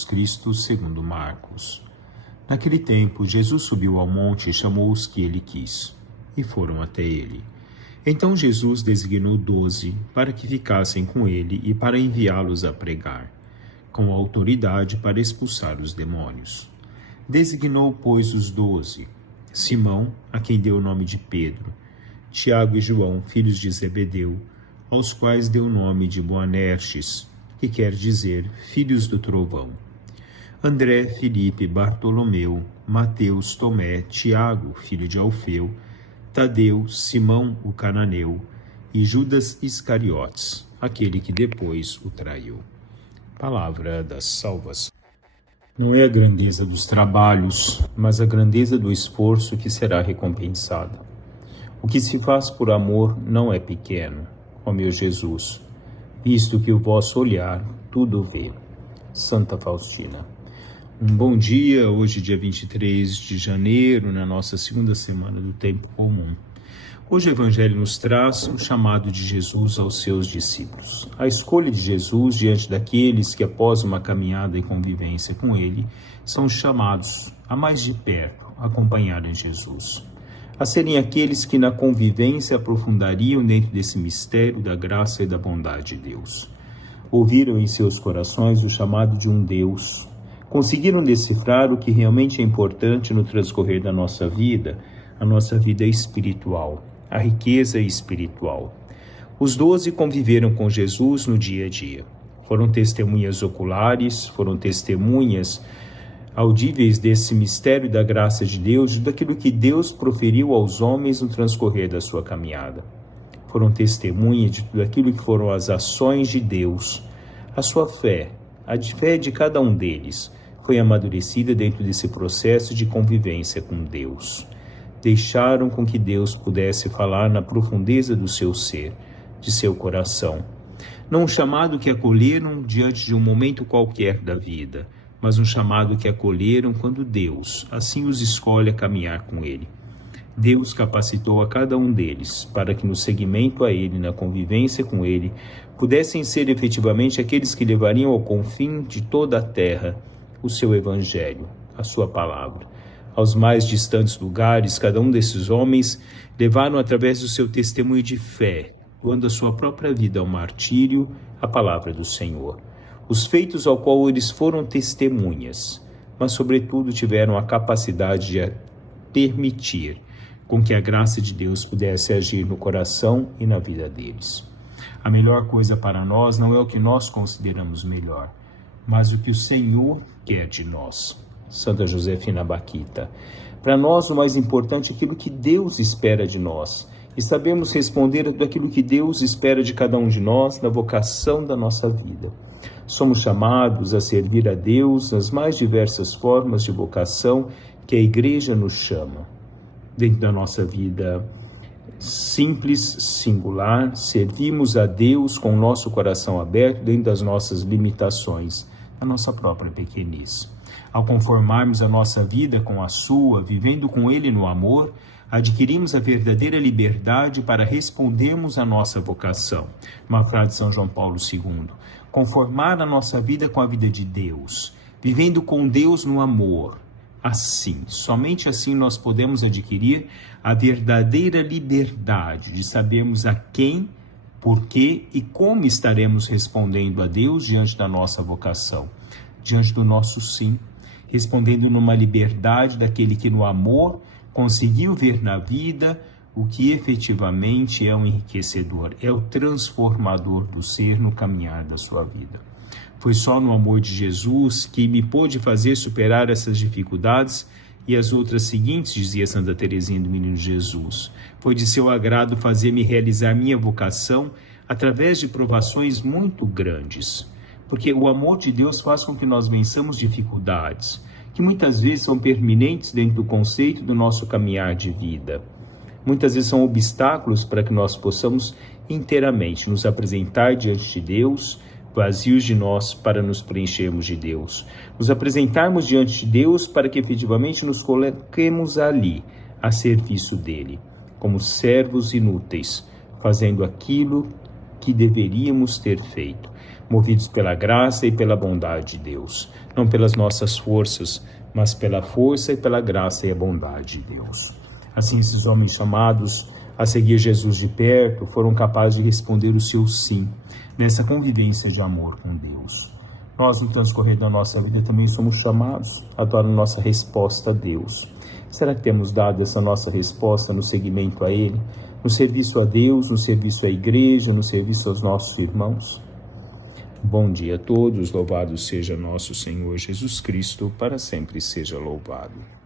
Jesus Cristo segundo Marcos. Naquele tempo, Jesus subiu ao monte e chamou os que ele quis, e foram até ele. Então Jesus designou 12 para que ficassem com ele e para enviá-los a pregar, com autoridade para expulsar os demônios. Designou, pois, os 12, Simão, a quem deu o nome de Pedro, Tiago e João, filhos de Zebedeu, aos quais deu o nome de Boanerges, que quer dizer filhos do trovão, André, Filipe, Bartolomeu, Mateus, Tomé, Tiago, filho de Alfeu, Tadeu, Simão, o cananeu, e Judas Iscariotes, aquele que depois o traiu. Palavra da salvação. Não é a grandeza dos trabalhos, mas a grandeza do esforço que será recompensada. O que se faz por amor não é pequeno, ó meu Jesus, visto que o vosso olhar tudo vê. Santa Faustina. Um bom dia, hoje dia 23 de janeiro, na nossa segunda semana do tempo comum. Hoje o Evangelho nos traz o chamado de Jesus aos seus discípulos. A escolha de Jesus diante daqueles que, após uma caminhada e convivência com ele, são chamados a mais de perto acompanharem Jesus. A serem aqueles que na convivência aprofundariam dentro desse mistério da graça e da bondade de Deus. Ouviram em seus corações o chamado de um Deus. Conseguiram decifrar o que realmente é importante no transcorrer da nossa vida, a nossa vida espiritual, a riqueza espiritual. Os 12 conviveram com Jesus no dia a dia. Foram testemunhas oculares, foram testemunhas audíveis desse mistério da graça de Deus e daquilo que Deus proferiu aos homens no transcorrer da sua caminhada. Foram testemunhas de tudo aquilo que foram as ações de Deus. A sua fé, a fé de cada um deles, foi amadurecida dentro desse processo de convivência com Deus. Deixaram com que Deus pudesse falar na profundeza do seu ser, de seu coração. Não um chamado que acolheram diante de um momento qualquer da vida, mas um chamado que acolheram quando Deus assim os escolhe a caminhar com Ele. Deus capacitou a cada um deles para que no seguimento a Ele, na convivência com Ele, pudessem ser efetivamente aqueles que levariam ao confim de toda a terra o seu Evangelho, a sua palavra. Aos mais distantes lugares, cada um desses homens levaram através do seu testemunho de fé, doando a sua própria vida ao martírio, a palavra do Senhor. Os feitos ao qual eles foram testemunhas, mas sobretudo tiveram a capacidade de permitir com que a graça de Deus pudesse agir no coração e na vida deles. A melhor coisa para nós não é o que nós consideramos melhor, mas o que o Senhor quer de nós. Santa Josefina Baquita. Para nós o mais importante é aquilo que Deus espera de nós, e sabemos responder a tudo aquilo que Deus espera de cada um de nós na vocação da nossa vida. Somos chamados a servir a Deus nas mais diversas formas de vocação que a Igreja nos chama. Dentro da nossa vida simples, singular, servimos a Deus com o nosso coração aberto dentro das nossas limitações, a nossa própria pequenice. Ao conformarmos a nossa vida com a sua, vivendo com Ele no amor, adquirimos a verdadeira liberdade para respondermos à nossa vocação. Uma frase de São João Paulo II. Conformar a nossa vida com a vida de Deus, vivendo com Deus no amor. Assim, somente assim nós podemos adquirir a verdadeira liberdade de sabermos a quem, por quê e como estaremos respondendo a Deus diante da nossa vocação, diante do nosso sim, respondendo numa liberdade daquele que no amor conseguiu ver na vida o que efetivamente é o enriquecedor, é o transformador do ser no caminhar da sua vida. Foi só no amor de Jesus que me pôde fazer superar essas dificuldades e as outras seguintes, dizia Santa Teresinha do Menino Jesus. Foi de seu agrado fazer-me realizar minha vocação através de provações muito grandes, porque o amor de Deus faz com que nós vençamos dificuldades, que muitas vezes são permanentes dentro do conceito do nosso caminhar de vida. Muitas vezes são obstáculos para que nós possamos inteiramente nos apresentar diante de Deus, vazios de nós para nos preenchermos de Deus. Nos apresentarmos diante de Deus para que efetivamente nos coloquemos ali, a serviço dele, como servos inúteis, fazendo aquilo que deveríamos ter feito. movidos pela graça e pela bondade de Deus, não pelas nossas forças, mas pela força e pela graça e a bondade de Deus. Assim, esses homens chamados a seguir Jesus de perto foram capazes de responder o seu sim, nessa convivência de amor com Deus. Nós, no transcorrer da nossa vida, também somos chamados a dar a nossa resposta a Deus. Será que temos dado essa nossa resposta no seguimento a Ele, no serviço a Deus, no serviço à igreja, no serviço aos nossos irmãos? Bom dia a todos, louvado seja nosso Senhor Jesus Cristo, para sempre seja louvado.